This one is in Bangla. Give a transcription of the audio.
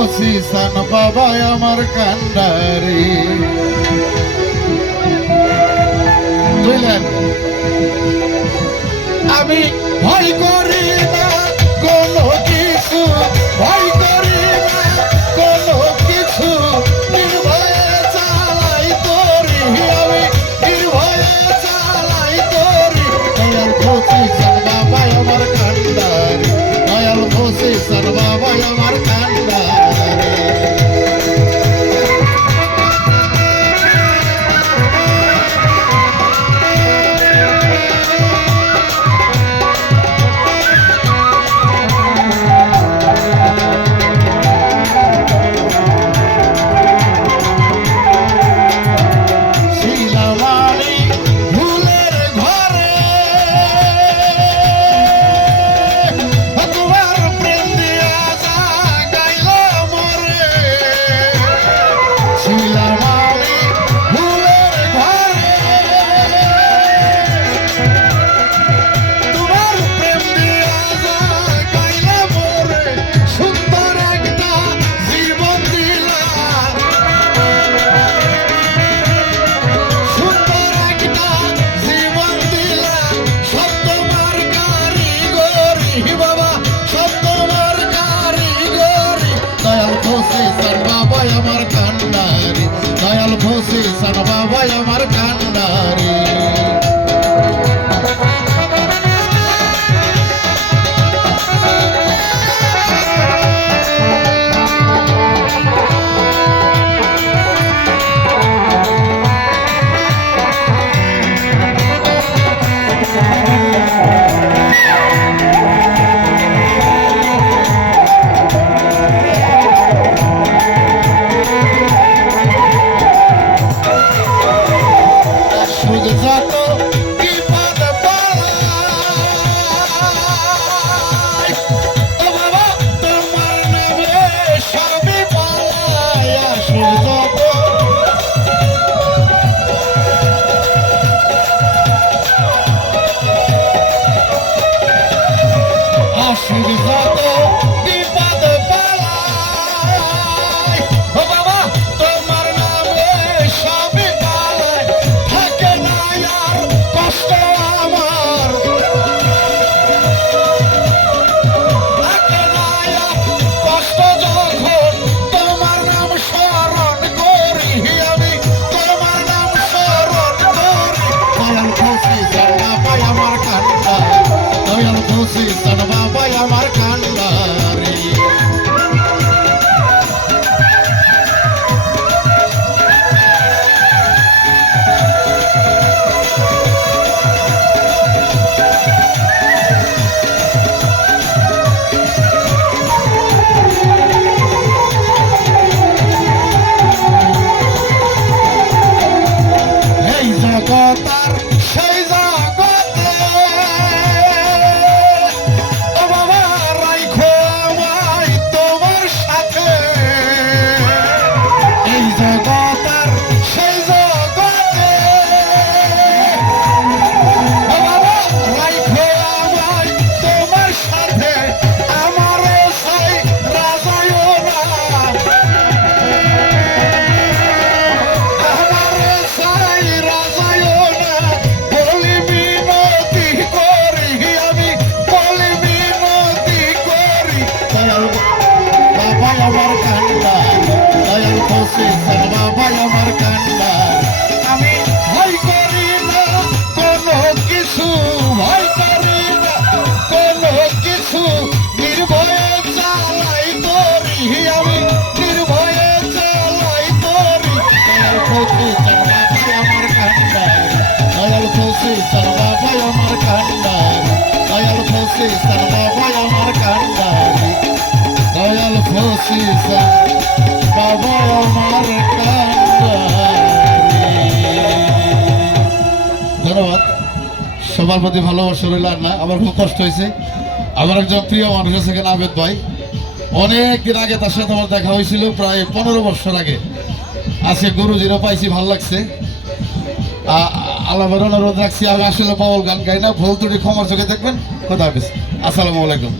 ফসিসান বাবা আমার কান্ডারি বুঝলেন আমি ভয় করি না কোনো কিছু ভয় করি না কোনো কিছু নির্ভয়ে চালাই তোরি আমি নির্ভয়ে চালাই তোরি দয়াল ফসিসান বাবা আমার কান্ডারি দয়াল ফসিসান বাবা আমার কান্ডারি আমার কান্ডারি দয়াল ফসিসান বাবা আমার কান্ডারি ফসিসান বাবা আমার কান্ডারি এই জগতার সেই আমার কান্ডারি দয়াল ফসিসান বাবা আমার কান্ডারি আমি ভয় করি না কোনো কিছু ভয় করি না কোনো কিছু নির্ভয়ে চালাই তোরি আমি নির্ভয়ে চালাই তোরি দয়াল ফসিসান বাবা আমার কান্ডারি দয়াল ফসিসান বাবা আমার কান্ডারি দয়াল ফসিসান বাবা আমার কান্ডারি দয়াল ফসিসান বাবা আমার কান্ডারি ধন্যবাদ সবার প্রতি ভালোবাসা রইল না আমার খুব কষ্ট হয়েছে আমার একজন প্রিয় মানুষ আছে এখানে আবেদ ভাই অনেক দিন আগে তার সাথে আমার দেখা হয়েছিল প্রায় 15 বছর আগে আজকে গুরুজিরও পাইছি ভালো লাগছে আল্লাহ অনুরোধ রাখছি আমি আসলে বাউল গান গাই না ভুল ত্রুটি ক্ষমার চোখে দেখবেন খোদা হাফেজ আসসালামু আলাইকুম